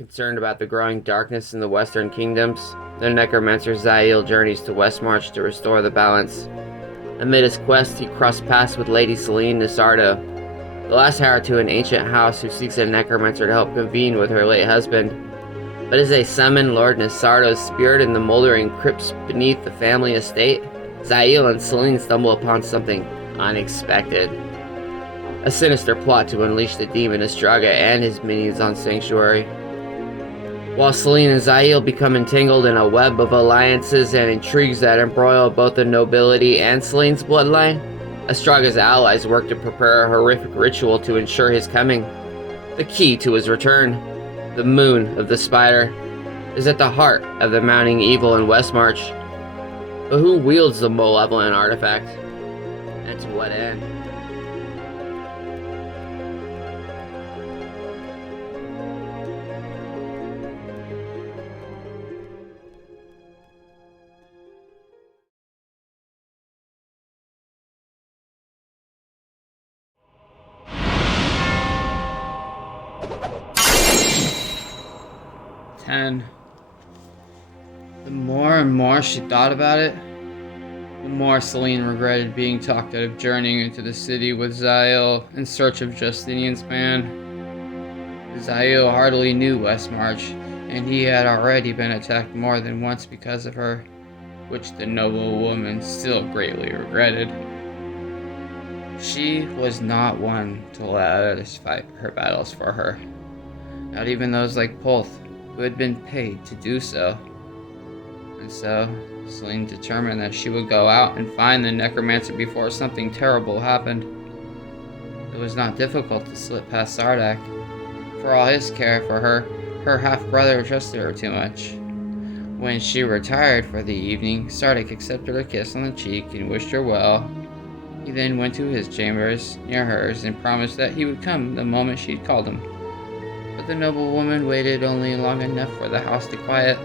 Concerned about the growing darkness in the western kingdoms, the necromancer Zael journeys to Westmarch to restore the balance. Amid his quest, he crossed paths with Lady Celine Nisardo, the last heir to an ancient house who seeks a necromancer to help convene with her late husband. But as they summon Lord Nisardo's spirit in the moldering crypts beneath the family estate, Zael and Celine stumble upon something unexpected. A sinister plot to unleash the demon Estraga and his minions on Sanctuary. While Celine and Zael become entangled in a web of alliances and intrigues that embroil both the nobility and Celine's bloodline, Estraga's allies work to prepare a horrific ritual to ensure his coming. The key to his return, the Moon of the Spider, is at the heart of the mounting evil in Westmarch. But who wields the malevolent artifact? And to what end? The more and more she thought about it, the more Celine regretted being talked out of journeying into the city with Zael in search of Justinian's man. Zael hardly knew Westmarch, and he had already been attacked more than once because of her, which the noble woman still greatly regretted. She was not one to let others fight her battles for her, not even those like Polth, who had been paid to do so. And so, Celine determined that she would go out and find the necromancer before something terrible happened. It was not difficult to slip past Sardak. For all his care for her, her half-brother trusted her too much. When she retired for the evening, Sardak accepted a kiss on the cheek and wished her well. He then went to his chambers near hers and promised that he would come the moment she'd called him. But the noble woman waited only long enough for the house to quiet.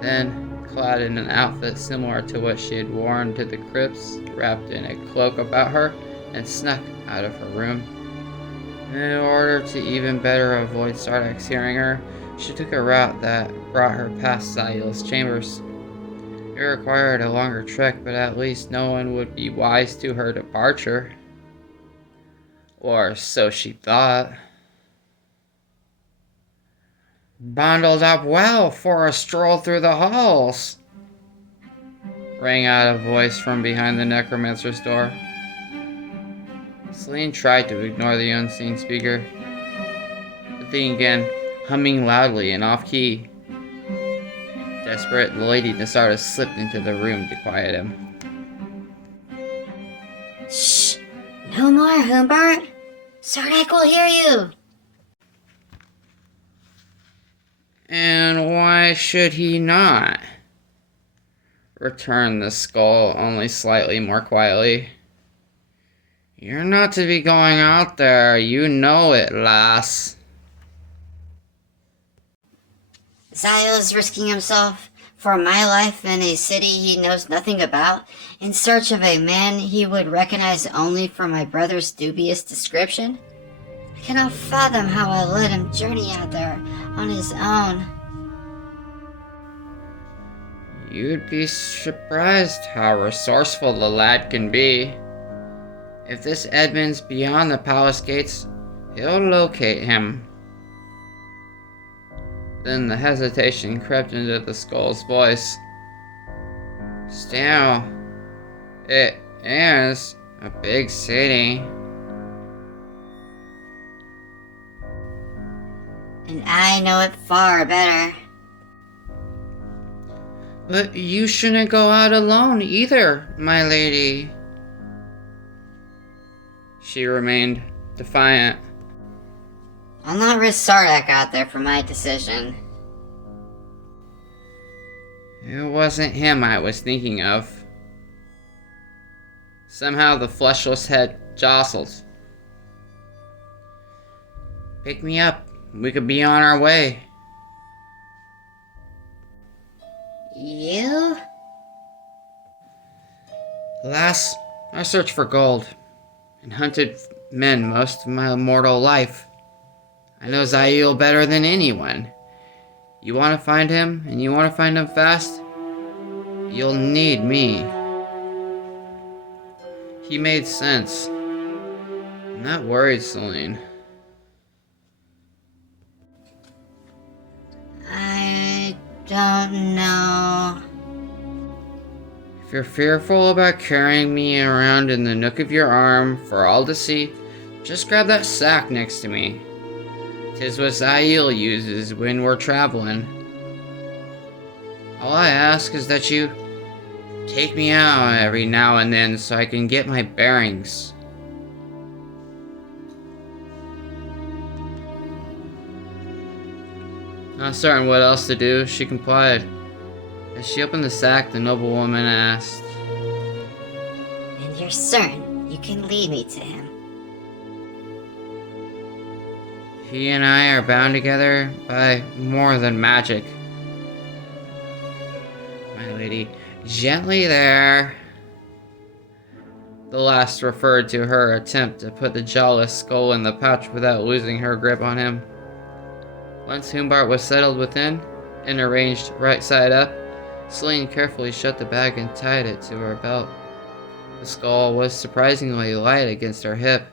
Then, clad in an outfit similar to what she had worn to the crypts, wrapped in a cloak about her, and snuck out of her room. In order to even better avoid Sardak's hearing her, she took a route that brought her past Zael's chambers. It required a longer trek, but at least no one would be wise to her departure. Or so she thought. "Bundled up well for a stroll through the halls," rang out a voice from behind the necromancer's door. Celine tried to ignore the unseen speaker, but then again, humming loudly and off-key. Desperate, Lady Nisardo slipped into the room to quiet him. "Shh! No more, Humbert! Sardak will hear you!" "And why should he not?" returned the skull, only slightly more quietly. "You're not to be going out there, you know it, lass." Zael is risking himself for my life in a city he knows nothing about, in search of a man he would recognize only from my brother's dubious description. I cannot fathom how I let him journey out there on his own. You'd be surprised how resourceful the lad can be. If this Edmund's beyond the palace gates, he'll locate him. Then the hesitation crept into the skull's voice. Still, it is a big city. And I know it far better. But you shouldn't go out alone either, my lady. She remained defiant. I'll not risk Sardak out there for my decision. It wasn't him I was thinking of. Somehow the fleshless head jostled. Pick me up. We could be on our way. You? Alas, I searched for gold and hunted men most of my mortal life. I know Zael better than anyone, You want to find him, and you want to find him fast? You'll need me. He made sense. And that worried Celine. I don't know. If you're fearful about carrying me around in the nook of your arm for all to see, just grab that sack next to me. 'Tis what Zail uses when we're traveling. All I ask is that you take me out every now and then so I can get my bearings. Not certain what else to do, she complied. As she opened the sack, the noblewoman asked, And you're certain you can lead me to him? He and I are bound together by more than magic. My lady, gently there. The last referred to her attempt to put the jawless skull in the pouch without losing her grip on him. Once Humbart was settled within and arranged right side up, Celine carefully shut the bag and tied it to her belt. The skull was surprisingly light against her hip.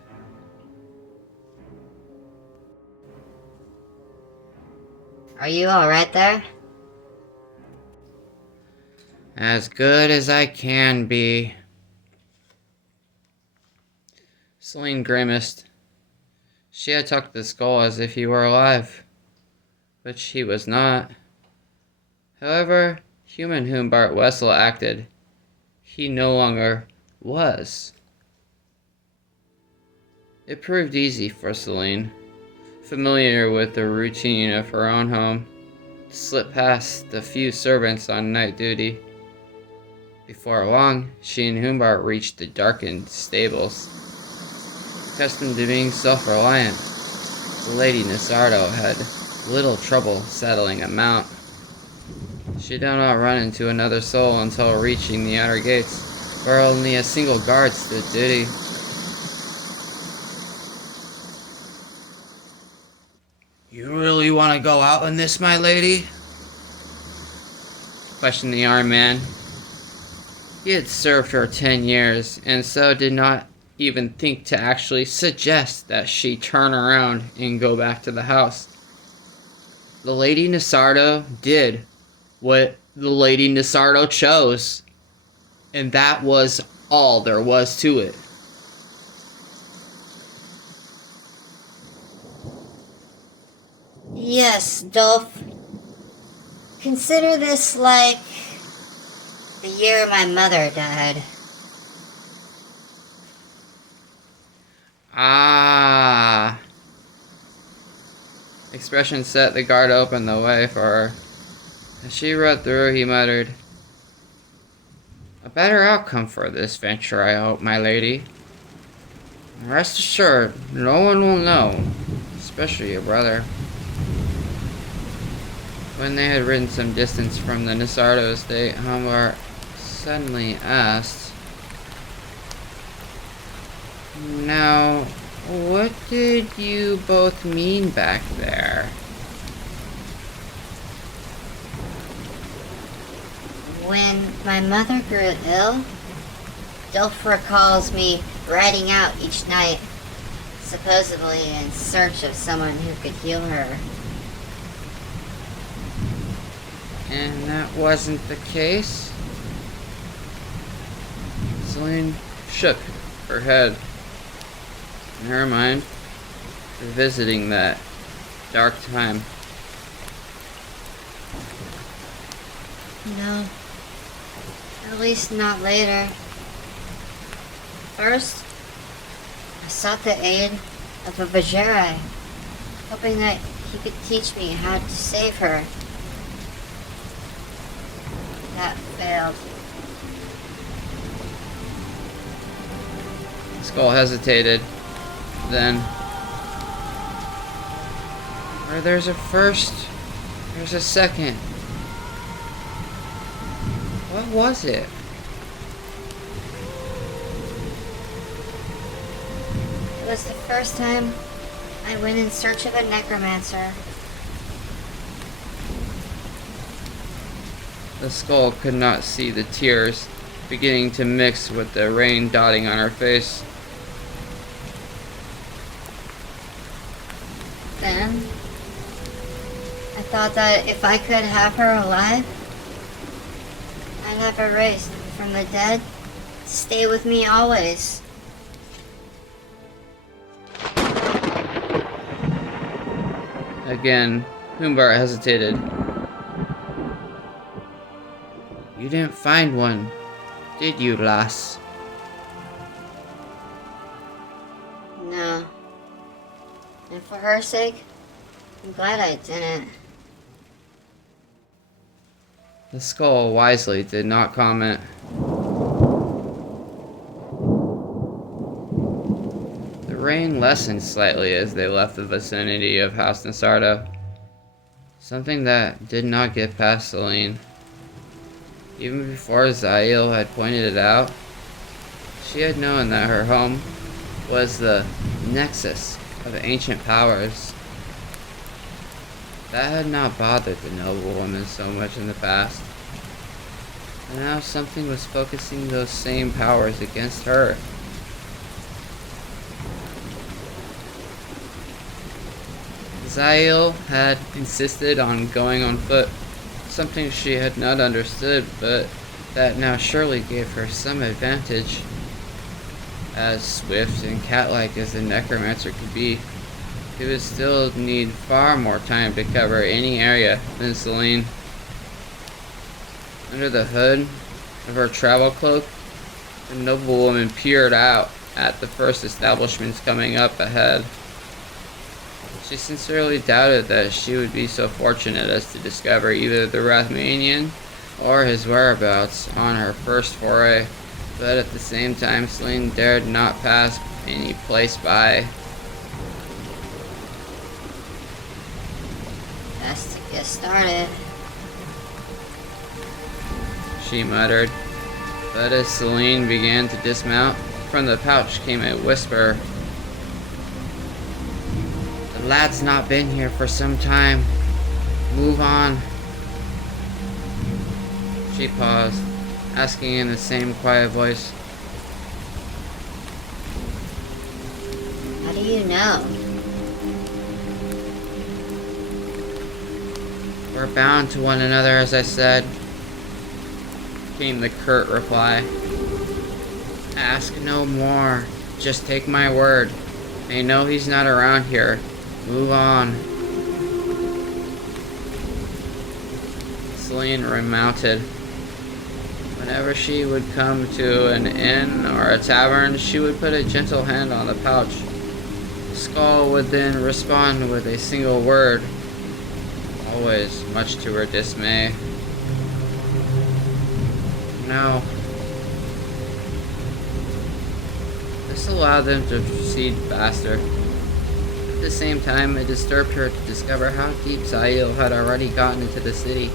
Are you alright there? As good as I can be. Celine grimaced. She had tucked the skull as if he were alive, which he was not. However, human Humbart Wessel acted, he no longer was. It proved easy for Celine, familiar with the routine of her own home, to slip past the few servants on night duty. Before long, she and Humbart reached the darkened stables. Accustomed to being self-reliant, the Lady Nisardo had little trouble saddling a mount. She did not run into another soul until reaching the outer gates, where only a single guard stood duty. You really want to go out in this, my lady? Questioned the armed man. He had served her 10 years, and so did not even think to actually suggest that she turn around and go back to the house. The Lady Nisardo did what the Lady Nisardo chose, and that was all there was to it. Yes, Dolph. Consider this like the year my mother died. Ah. Expression set the guard opened the way for her. As she rode through, he muttered, A better outcome for this venture, I hope, my lady. Rest assured, no one will know, especially your brother. When they had ridden some distance from the Nisardo estate, Humbart suddenly asked, Now, what did you both mean back there? When my mother grew ill, Dolph recalls me riding out each night, supposedly in search of someone who could heal her. And that wasn't the case? Celine shook her head. In her mind, revisiting that dark time. No. At least not later. First, I sought the aid of a Vajeri, hoping that he could teach me how to save her. That failed. Skull hesitated. Then, where there's a first, there's a second. What was it? It was the first time I went in search of a necromancer. The skull could not see the tears beginning to mix with the rain dotting on her face. Then, I thought that if I could have her alive, I'd have her raised from the dead to stay with me always. Again, Humbart hesitated. You didn't find one, did you, lass? No. And for her sake, I'm glad I didn't. The skull wisely did not comment. The rain lessened slightly as they left the vicinity of House Nasardo. Something that did not get past Celine. Even before Zael had pointed it out, she had known that her home was the nexus of ancient powers. That had not bothered the noble woman so much in the past. And now something was focusing those same powers against her. Zael had insisted on going on foot, something she had not understood, but that now surely gave her some advantage. As swift and cat-like as the necromancer could be, he would still need far more time to cover any area than Celine. Under the hood of her travel cloak, the noblewoman peered out at the first establishments coming up ahead. She sincerely doubted that she would be so fortunate as to discover either the Rathmanian or his whereabouts on her first foray, but at the same time Celine dared not pass any place by. Best to get started. She muttered, but as Celine began to dismount, from the pouch came a whisper. The lad's not been here for some time. Move on. She paused, asking in the same quiet voice. How do you know? We're bound to one another, as I said, came the curt reply. Ask no more. Just take my word. They know he's not around here. Move on. Celine remounted. Whenever she would come to an inn or a tavern, she would put a gentle hand on the pouch. The skull would then respond with a single word, always much to her dismay. No. This allowed them to proceed faster. At the same time, it disturbed her to discover how deep Zael had already gotten into the city.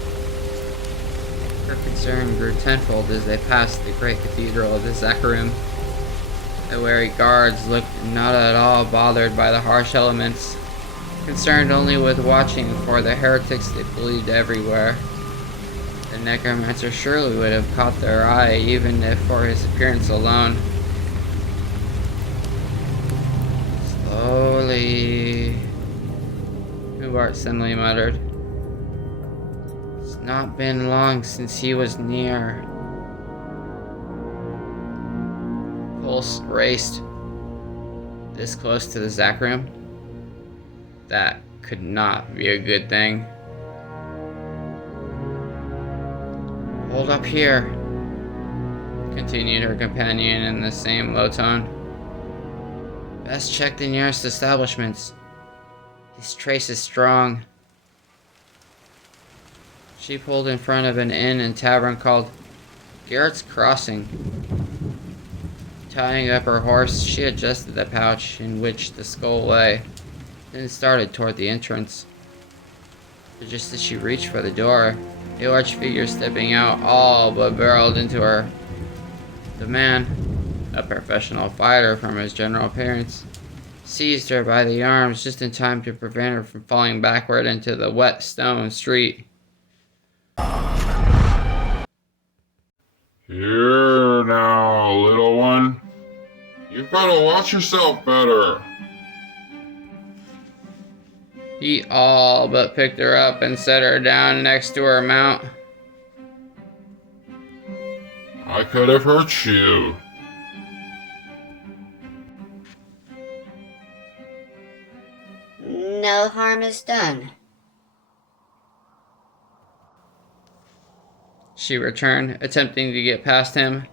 Her concern grew tenfold as they passed the great cathedral of the Zakarim. The wary guards looked not at all bothered by the harsh elements, concerned only with watching for the heretics they believed everywhere. The necromancer surely would have caught their eye, even if for his appearance alone. Slowly, Hubert suddenly muttered. It's not been long since he was near. Pulse raced. This close to the Zakarim? That could not be a good thing. Hold up here, continued her companion in the same low tone. Best check the nearest establishments. His trace is strong. She pulled in front of an inn and tavern called Garrett's Crossing. Tying up her horse, she adjusted the pouch in which the skull lay, then started toward the entrance. But just as she reached for the door, a large figure stepping out all but barreled into her. The man, a professional fighter from his general appearance, seized her by the arms just in time to prevent her from falling backward into the wet stone street. Here now, little one. You've got to watch yourself better. He all but picked her up and set her down next to her mount. I could have hurt you. No harm is done. She returned, attempting to get past him.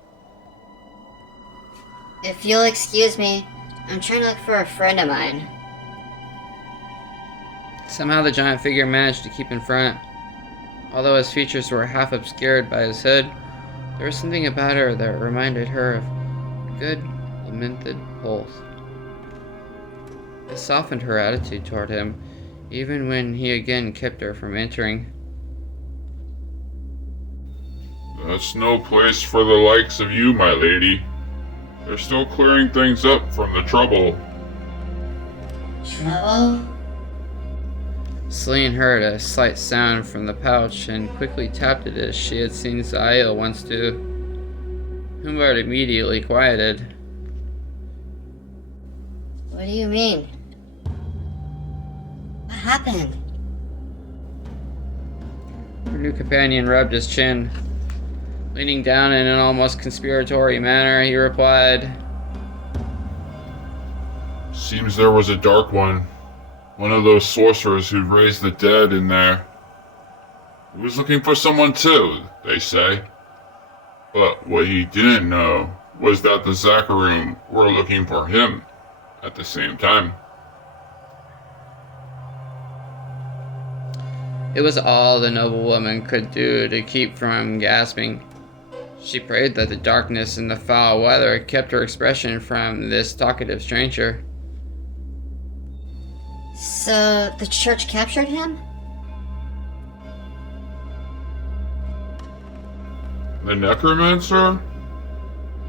If you'll excuse me, I'm trying to look for a friend of mine. Somehow the giant figure managed to keep in front. Although his features were half obscured by his hood, there was something about her that reminded her of good, lamented pulse. It softened her attitude toward him, even when he again kept her from entering. That's no place for the likes of you, my lady. They're still clearing things up from the trouble. Trouble? Celine heard a slight sound from the pouch and quickly tapped it as she had seen Zael once do. Humbert immediately quieted. What do you mean? What happened? Her new companion rubbed his chin. Leaning down in an almost conspiratory manner, he replied, Seems there was a dark one. One of those sorcerers who raised the dead in there. He was looking for someone too, they say. But what he didn't know was that the Zakarum were looking for him at the same time. It was all the noble woman could do to keep from gasping. She prayed that the darkness and the foul weather kept her expression from this talkative stranger. So, the church captured him? The necromancer?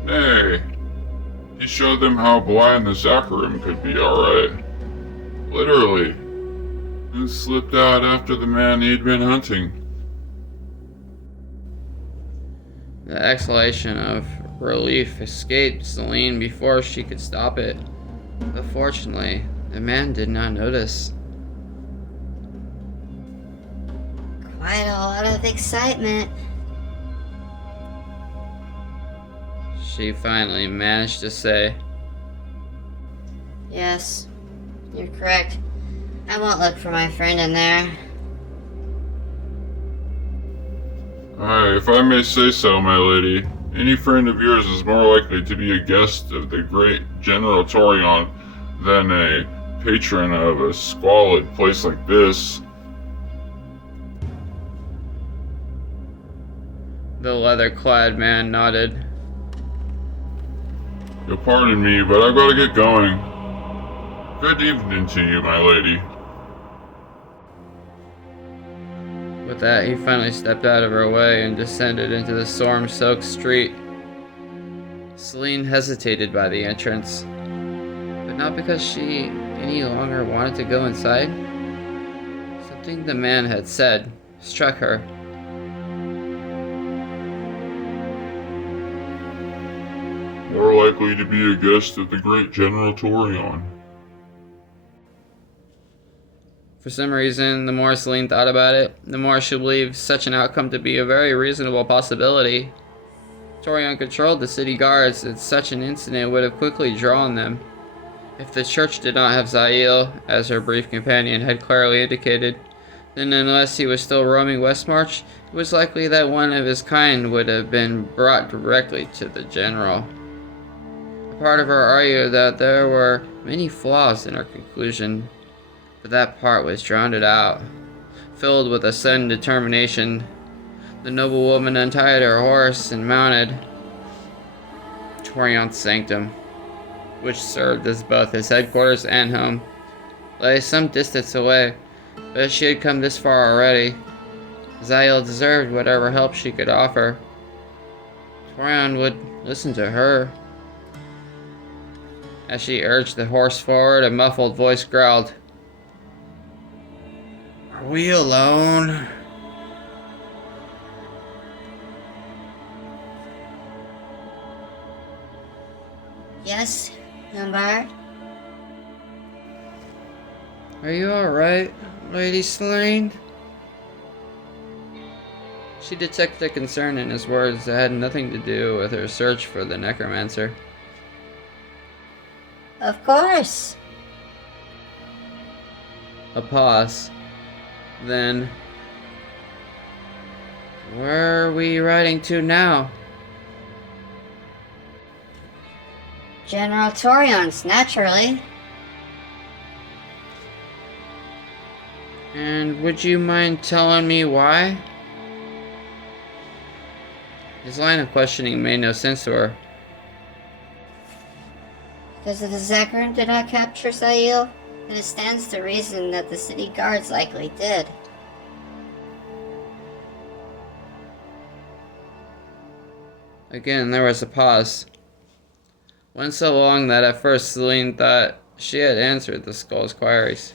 Nay. He showed them how blind the Zakarum could be, alright. Literally. And slipped out after the man he'd been hunting. The exhalation of relief escaped Celine before she could stop it. But fortunately, the man did not notice. Quite a lot of excitement. She finally managed to say, Yes, you're correct. I won't look for my friend in there. Aye, if I may say so, my lady, any friend of yours is more likely to be a guest of the great General Torion than a patron of a squalid place like this. The leather-clad man nodded. You'll pardon me, but I've got to get going. Good evening to you, my lady. With that, he finally stepped out of her way and descended into the storm-soaked street. Celine hesitated by the entrance, but not because she any longer wanted to go inside. Something the man had said struck her. More likely to be a guest of the great General Torion. For some reason, the more Celine thought about it, the more she believed such an outcome to be a very reasonable possibility. Torion controlled the city guards, and such an incident would have quickly drawn them. If the church did not have Zael, as her brief companion had clearly indicated, then unless he was still roaming Westmarch, it was likely that one of his kind would have been brought directly to the general. A part of her argued that there were many flaws in her conclusion, but that part was drowned out. Filled with a sudden determination, the noble woman untied her horse and mounted. Torion's sanctum, which served as both his headquarters and home, lay some distance away, but as she had come this far already, Zael deserved whatever help she could offer. Torion would listen to her. As she urged the horse forward, a muffled voice growled, "Are we alone?" Yes, Humbert? Are you alright, Lady Selene? She detected concern in his words that had nothing to do with her search for the necromancer. Of course. A pause. Then, where are we riding to now? General Torion's, naturally. And would you mind telling me why? His line of questioning made no sense to her. Because if the Zekron did not capture Zail, then it stands to reason that the city guards likely did. Again, there was a pause. One so long that at first Selene thought she had answered the skull's queries.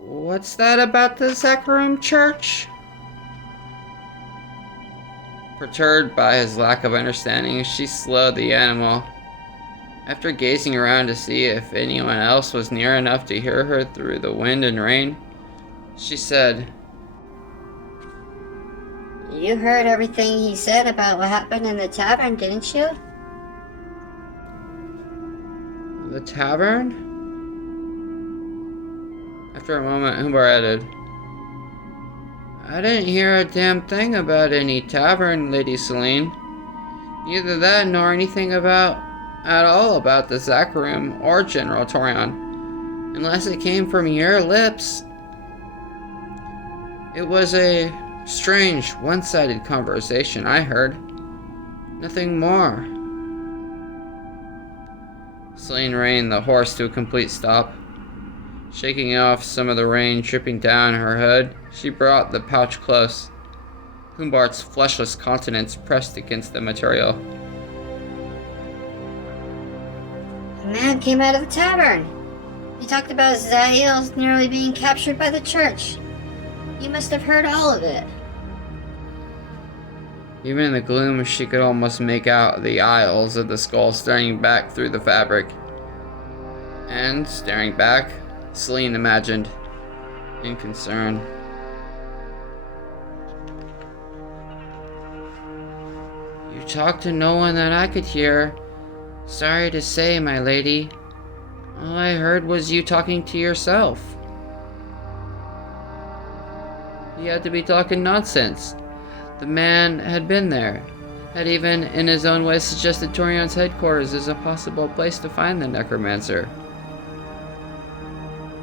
What's that about the Zekrom Church? Perturbed by his lack of understanding, she slowed the animal. After gazing around to see if anyone else was near enough to hear her through the wind and rain, she said, You heard everything he said about what happened in the tavern, didn't you? The tavern? After a moment, Humbar added, I didn't hear a damn thing about any tavern, Lady Selene. Neither that nor anything at all about the Zekrom or General Torion, unless it came from your lips. It was a strange, one-sided conversation I heard. Nothing more. Selene reined the horse to a complete stop. Shaking off some of the rain dripping down her hood, she brought the pouch close. Humbart's fleshless countenance pressed against the material. A man came out of the tavern. He talked about Zael's nearly being captured by the church. You must have heard all of it. Even in the gloom, she could almost make out the aisles of the skull staring back through the fabric. And, staring back, Selene imagined, in concern. You talked to no one that I could hear. Sorry to say, my lady. All I heard was you talking to yourself. He had to be talking nonsense. The man had been there, had even in his own way suggested Torion's headquarters as a possible place to find the necromancer.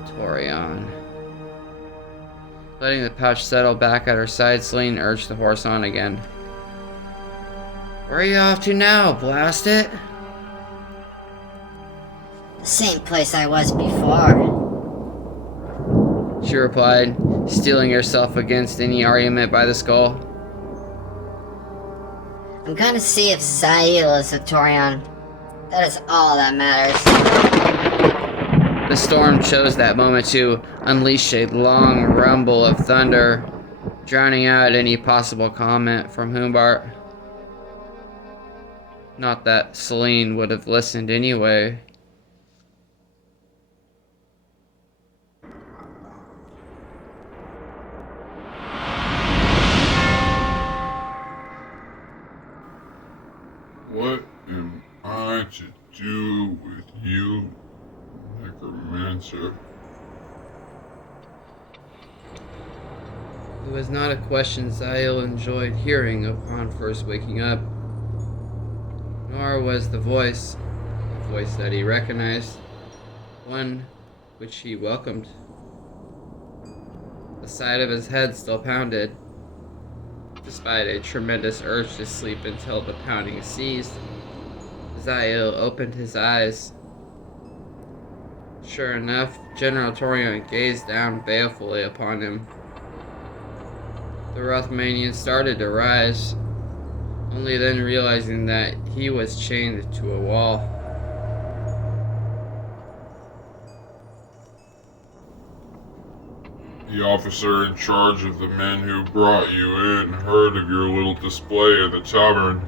Torion. Letting the pouch settle back at her side, Selene urged the horse on again. Where are you off to now, blast it? The same place I was before. She replied, steeling herself against any argument by the skull. I'm gonna see if Zael is a Torion. That is all that matters. The storm chose that moment to unleash a long rumble of thunder, drowning out any possible comment from Humbart. Not that Selene would have listened anyway. What am I to do with you, necromancer? It was not a question Zael enjoyed hearing upon first waking up, nor was the voice a voice that he recognized, one which he welcomed. The side of his head still pounded, despite a tremendous urge to sleep until the pounding ceased. Zael opened his eyes. Sure enough, General Torion gazed down balefully upon him. The Rothmanian started to rise, only then realizing that he was chained to a wall. The officer in charge of the men who brought you in heard of your little display at the tavern.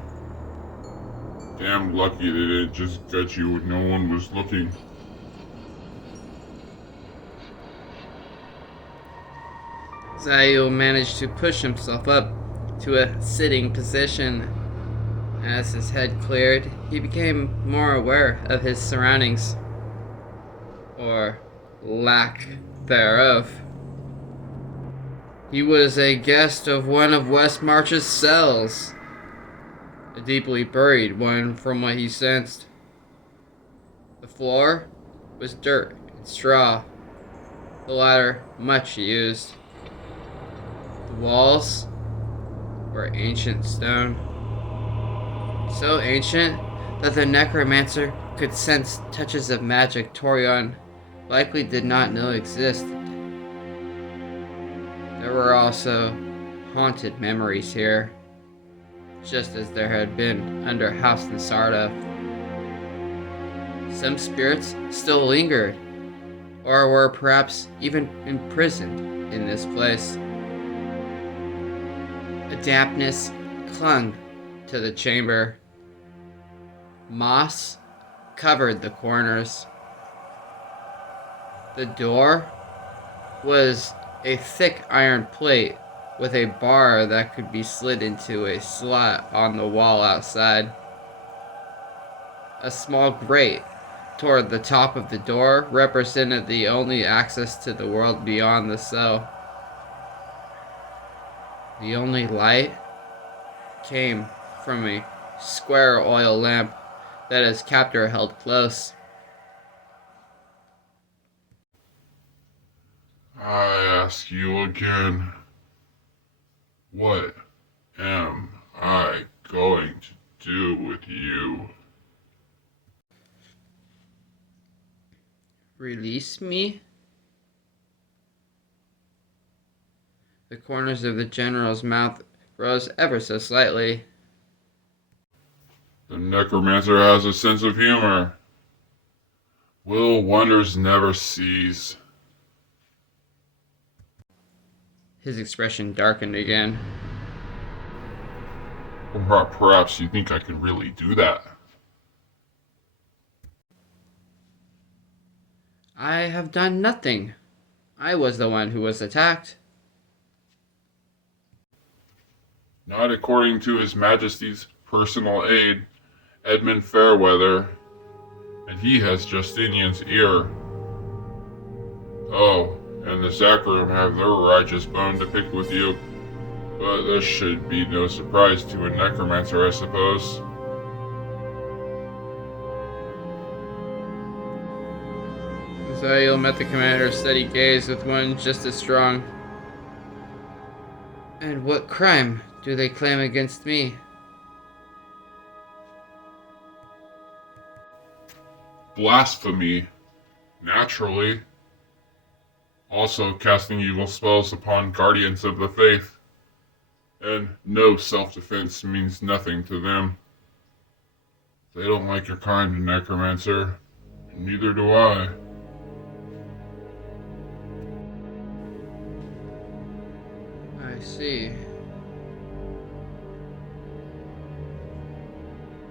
Damn lucky they didn't just get you when no one was looking. Zayu managed to push himself up to a sitting position. As his head cleared, he became more aware of his surroundings, or lack thereof. He was a guest of one of Westmarch's cells, a deeply buried one from what he sensed. The floor was dirt and straw, the latter much used. The walls were ancient stone, so ancient that the necromancer could sense touches of magic Torion likely did not know existed. There were also haunted memories here, just as there had been under House Nasarda. Some spirits still lingered, or were perhaps even imprisoned in this place. A dampness clung to the chamber. Moss covered the corners. The door was a thick iron plate with a bar that could be slid into a slot on the wall outside. A small grate toward the top of the door represented the only access to the world beyond the cell. The only light came from a square oil lamp that his captor held close. I ask you again, what am I going to do with you? Release me? The corners of the general's mouth rose ever so slightly. The necromancer has a sense of humor. Will wonders never cease? His expression darkened again. Or perhaps you think I can really do that? I have done nothing. I was the one who was attacked. Not according to His Majesty's personal aide, Edmund Fairweather, and he has Justinian's ear. Oh, and the Zacharium have their righteous bone to pick with you, but this should be no surprise to a necromancer, I suppose. Zael met the commander's steady gaze with one just as strong. And what crime do they claim against me? Blasphemy, naturally. Also casting evil spells upon guardians of the faith. And no self-defense means nothing to them. They don't like your kind, necromancer. Neither do I. I see.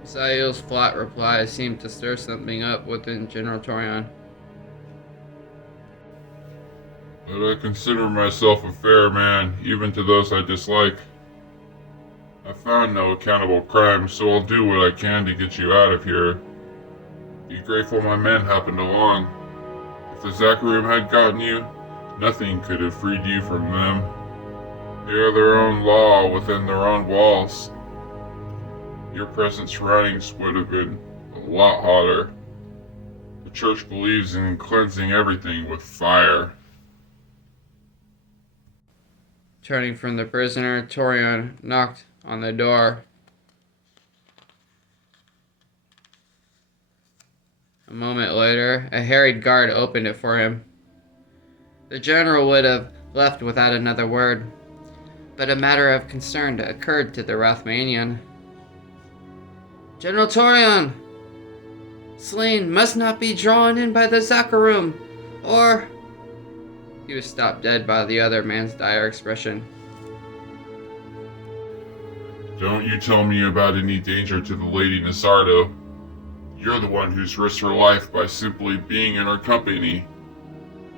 Zael's flat reply seemed to stir something up within General Torion. But I consider myself a fair man, even to those I dislike. I found no accountable crime, so I'll do what I can to get you out of here. Be grateful my men happened along. If the Zacharium had gotten you, nothing could have freed you from them. They are their own law within their own walls. Your present surroundings would have been a lot hotter. The church believes in cleansing everything with fire. Turning from the prisoner, Torion knocked on the door. A moment later, a harried guard opened it for him. The general would have left without another word, but a matter of concern occurred to the Rothmanian. General Torion! Slain must not be drawn in by the Zacharium, or... He was stopped dead by the other man's dire expression. Don't you tell me about any danger to the Lady Nasardo. You're the one who's risked her life by simply being in her company.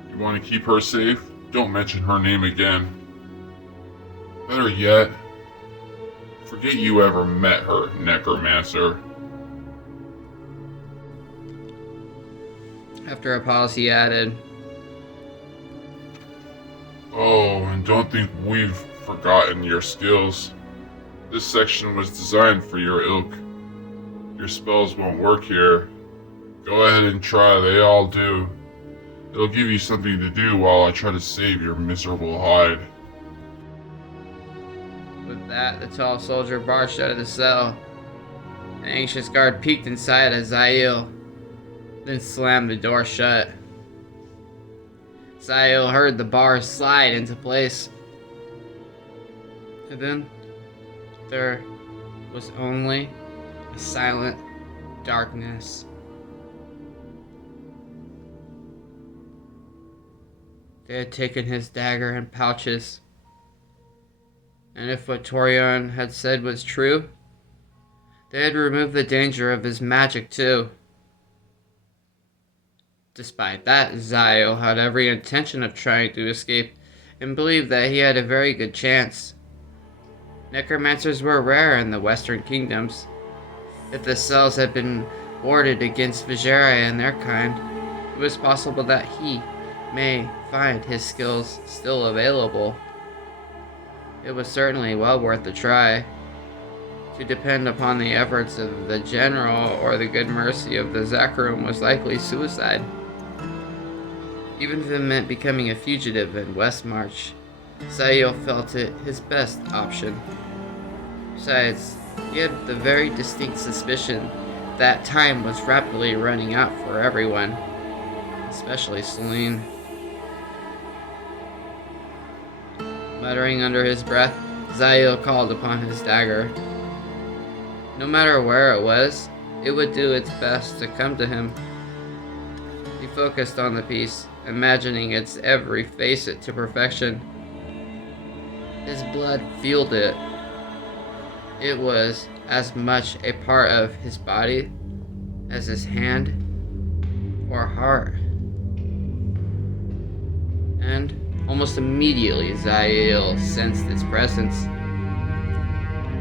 You want to keep her safe? Don't mention her name again. Better yet, forget you ever met her, necromancer. After a pause, he added, Oh, and don't think we've forgotten your skills. This section was designed for your ilk. Your spells won't work here. Go ahead and try, they all do. It'll give you something to do while I try to save your miserable hide. With that, the tall soldier barged out of the cell. The anxious guard peeked inside at Zael, then slammed the door shut. Zael heard the bars slide into place. And then there was only a silent darkness. They had taken his dagger and pouches. And if what Torion had said was true, they had removed the danger of his magic too. Despite that, Zael had every intention of trying to escape and believed that he had a very good chance. Necromancers were rare in the Western Kingdoms. If the cells had been warded against Vigeria and their kind, it was possible that he may find his skills still available. It was certainly well worth a try. To depend upon the efforts of the general or the good mercy of the Zakharum was likely suicide. Even if it meant becoming a fugitive in Westmarch, Zael felt it his best option. Besides, he had the very distinct suspicion that time was rapidly running out for everyone, especially Celine. Muttering under his breath, Zael called upon his dagger. No matter where it was, it would do its best to come to him. He focused on the piece, imagining its every facet to perfection. His blood fueled it. It was as much a part of his body as his hand or heart. And almost immediately, Zael sensed its presence.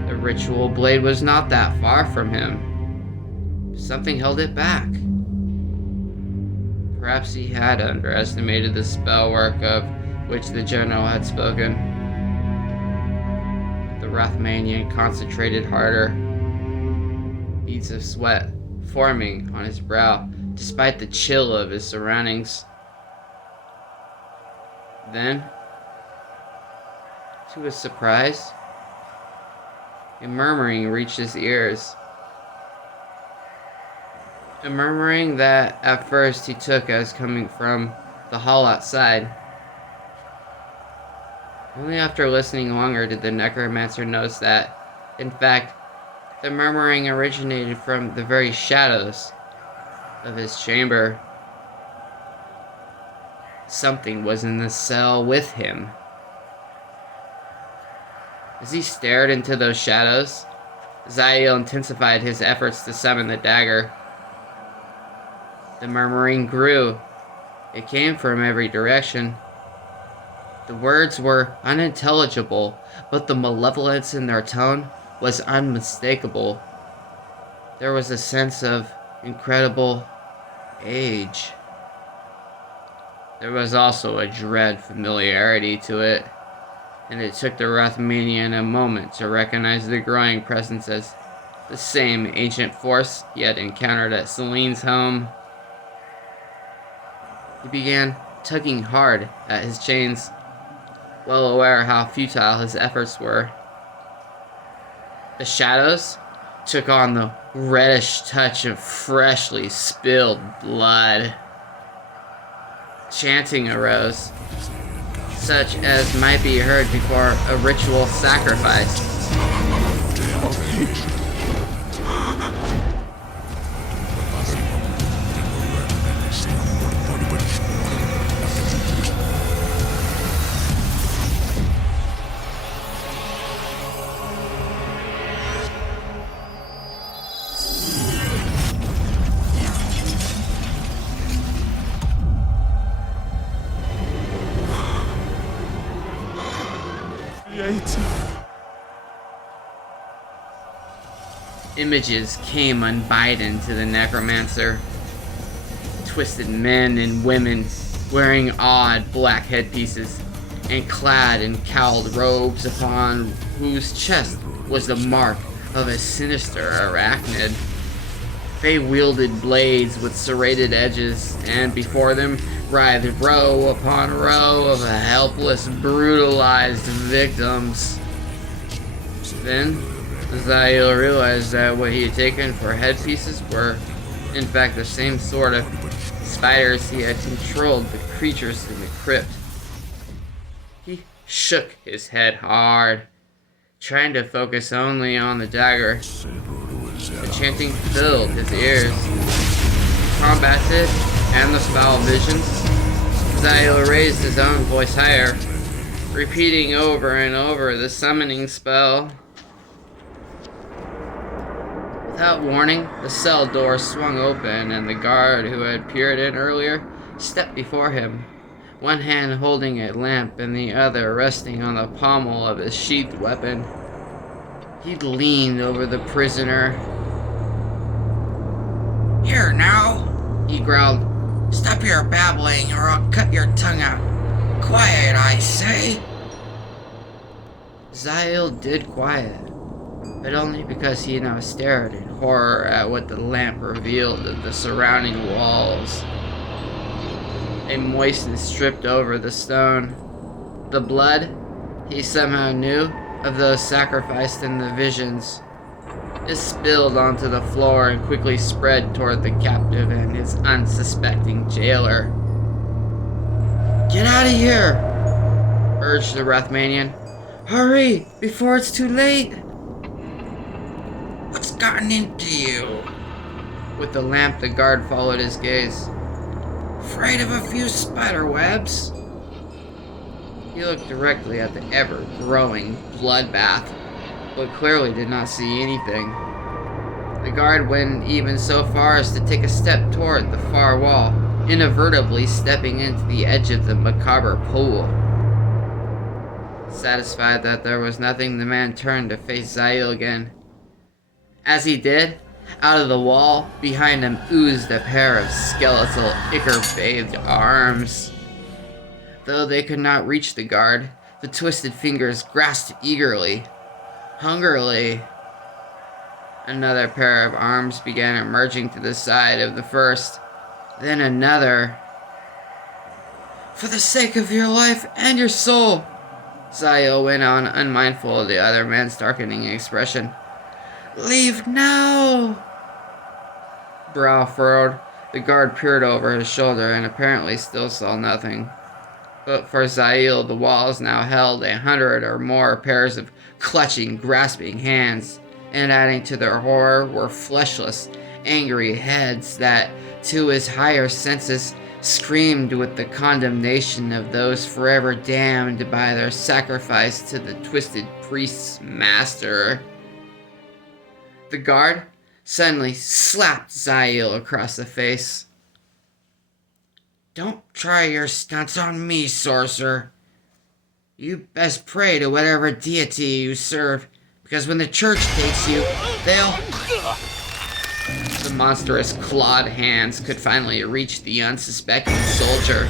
The ritual blade was not that far from him. Something held it back. Perhaps he had underestimated the spell work of which the general had spoken. The Rathmanian concentrated harder, beads of sweat forming on his brow despite the chill of his surroundings. Then, to his surprise, a murmuring reached his ears. A murmuring that at first he took as coming from the hall outside. Only after listening longer did the necromancer notice that, in fact, the murmuring originated from the very shadows of his chamber. Something was in the cell with him. As he stared into those shadows, Zael intensified his efforts to summon the dagger. The murmuring grew. It came from every direction. The words were unintelligible, but the malevolence in their tone was unmistakable. There was a sense of incredible age. There was also a dread familiarity to it, and it took the Rathmanian a moment to recognize the growing presence as the same ancient force he had encountered at Celine's home. He began tugging hard at his chains, well aware how futile his efforts were. The shadows took on the reddish touch of freshly spilled blood. Chanting arose, such as might be heard before a ritual sacrifice. Images came unbidden to the necromancer. Twisted men and women wearing odd black headpieces and clad in cowled robes upon whose chest was the mark of a sinister arachnid. They wielded blades with serrated edges, and before them writhed row upon row of helpless, brutalized victims. Then, Zael realized that what he had taken for headpieces were, in fact, the same sort of spiders he had controlled the creatures in the crypt. He shook his head hard, trying to focus only on the dagger. The chanting filled his ears. Combated and the foul visions, Zael raised his own voice higher, repeating over and over the summoning spell. Without warning, the cell door swung open and the guard who had peered in earlier stepped before him, one hand holding a lamp and the other resting on the pommel of his sheathed weapon. He leaned over the prisoner. "Here now," he growled. "Stop your babbling or I'll cut your tongue out. Quiet, I say." Zael did quiet, but only because he now stared in horror at what the lamp revealed of the surrounding walls. A moistness dripped over the stone. The blood, he somehow knew, of those sacrificed in the visions. It spilled onto the floor and quickly spread toward the captive and his unsuspecting jailer. "Get out of here!" urged the Rathmanian. "Hurry, before it's too late!" "What's gotten into you?" With the lamp, the guard followed his gaze. "Afraid of a few spider webs?" He looked directly at the ever-growing bloodbath, but clearly did not see anything. The guard went even so far as to take a step toward the far wall, inadvertently stepping into the edge of the macabre pool. Satisfied that there was nothing, the man turned to face Zael again. As he did, out of the wall behind him oozed a pair of skeletal, ichor-bathed arms. Though they could not reach the guard, the twisted fingers grasped eagerly, hungrily. Another pair of arms began emerging to the side of the first, then another. "For the sake of your life and your soul," Zael went on, unmindful of the other man's darkening expression. "Leave now!" Brow furrowed, the guard peered over his shoulder and apparently still saw nothing. But for Zael, the walls now held 100 or more pairs of clutching, grasping hands, and adding to their horror were fleshless, angry heads that, to his higher senses, screamed with the condemnation of those forever damned by their sacrifice to the twisted priest's master. The guard suddenly slapped Zael across the face. "Don't try your stunts on me, sorcerer. You best pray to whatever deity you serve, because when the church takes you, they'll..." The monstrous clawed hands could finally reach the unsuspecting soldier.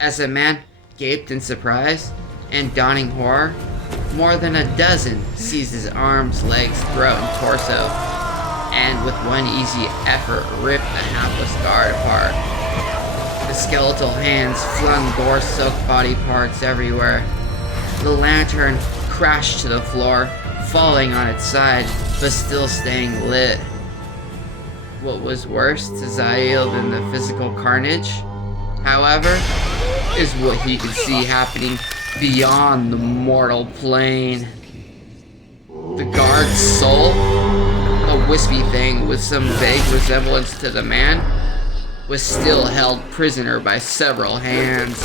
As the man gaped in surprise and dawning horror, more than a dozen seized his arms, legs, throat, and torso, and with one easy effort ripped the hapless guard apart. The skeletal hands flung gore-soaked body parts everywhere. The lantern crashed to the floor, falling on its side, but still staying lit. What was worse to Zael than the physical carnage, however, is what he could see happening beyond the mortal plane. The guard's soul, a wispy thing with some vague resemblance to the man, was still held prisoner by several hands.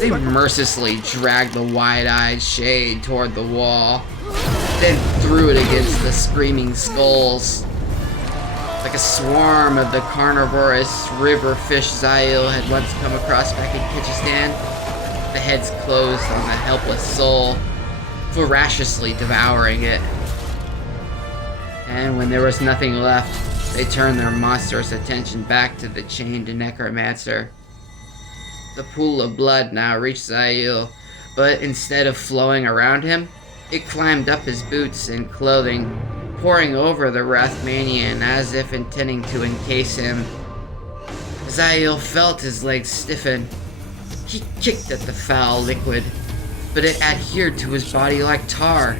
They mercilessly dragged the wide-eyed shade toward the wall, then threw it against the screaming skulls. Like a swarm of the carnivorous river fish Zael had once come across back in Kitchistan, the heads closed on the helpless soul, voraciously devouring it. And when there was nothing left, they turned their monstrous attention back to the chained necromancer. The pool of blood now reached Zail, but instead of flowing around him, it climbed up his boots and clothing, pouring over the Rathmanian as if intending to encase him. Zail felt his legs stiffen. He kicked at the foul liquid, but it adhered to his body like tar.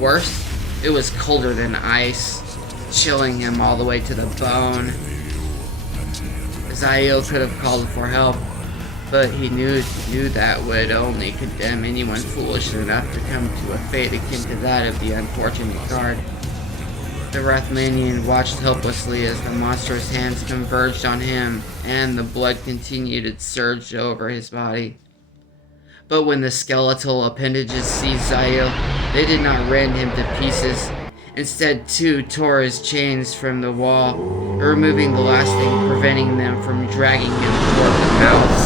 Worse, it was colder than ice, chilling him all the way to the bone. Zail could have called for help, but he knew that would only condemn anyone foolish enough to come to a fate akin to that of the unfortunate guard. The Rathmanian watched helplessly as the monstrous hands converged on him, and the blood continued to surge over his body. But when the skeletal appendages seized Zail, they did not rend him to pieces. Instead, two tore his chains from the wall, removing the last thing preventing them from dragging him toward the mouth.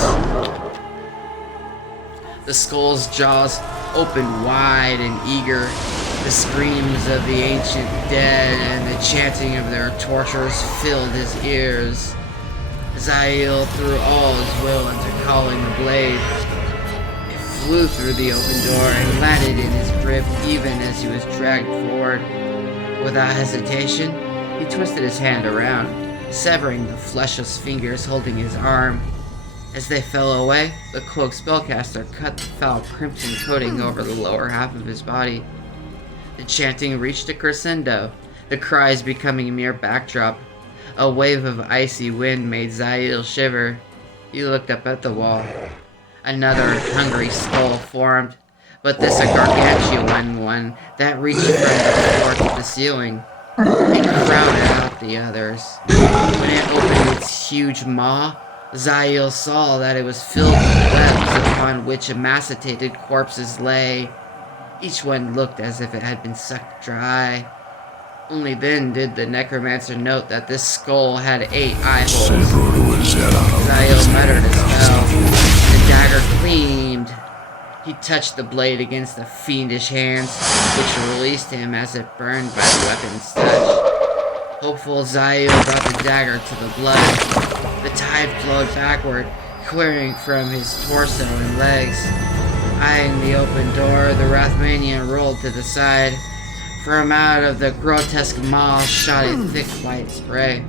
The skull's jaws opened wide and eager. The screams of the ancient dead and the chanting of their torturers filled his ears. Zail threw all his will into calling the blade. It flew through the open door and landed in his grip even as he was dragged forward. Without hesitation, he twisted his hand around, severing the fleshless fingers holding his arm. As they fell away, the cloaked spellcaster cut the foul crimson coating over the lower half of his body. The chanting reached a crescendo, the cries becoming a mere backdrop. A wave of icy wind made Zail shiver. He looked up at the wall. Another hungry skull formed, but this a gargantuan one that reached from the floor to the ceiling. It crowded out the others. When it opened its huge maw, Zail saw that it was filled with webs upon which emaciated corpses lay. Each one looked as if it had been sucked dry. Only then did the necromancer note that this skull had 8 eye holes. Zail muttered as fell. The dagger gleamed. He touched the blade against the fiendish hands, which released him as it burned by the weapon's touch. Hopeful, Zail brought the dagger to the blood. The tide flowed backward, clearing from his torso and legs. Eyeing the open door, the Rathmanian rolled to the side. From out of the grotesque maw shot a thick white spray.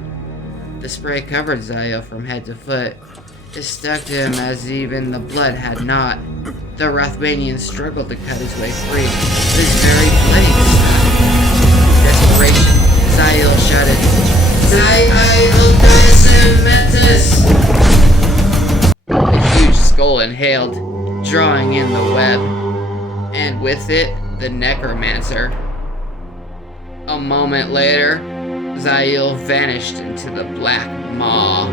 The spray covered Zail from head to foot. It stuck to him as even the blood had not. The Rathmanian struggled to cut his way free, but his very blade stuck. Desperation, Zail shouted, "Zail Mentis!" The huge skull inhaled, drawing in the web, and with it, the necromancer. A moment later, Zail vanished into the black maw.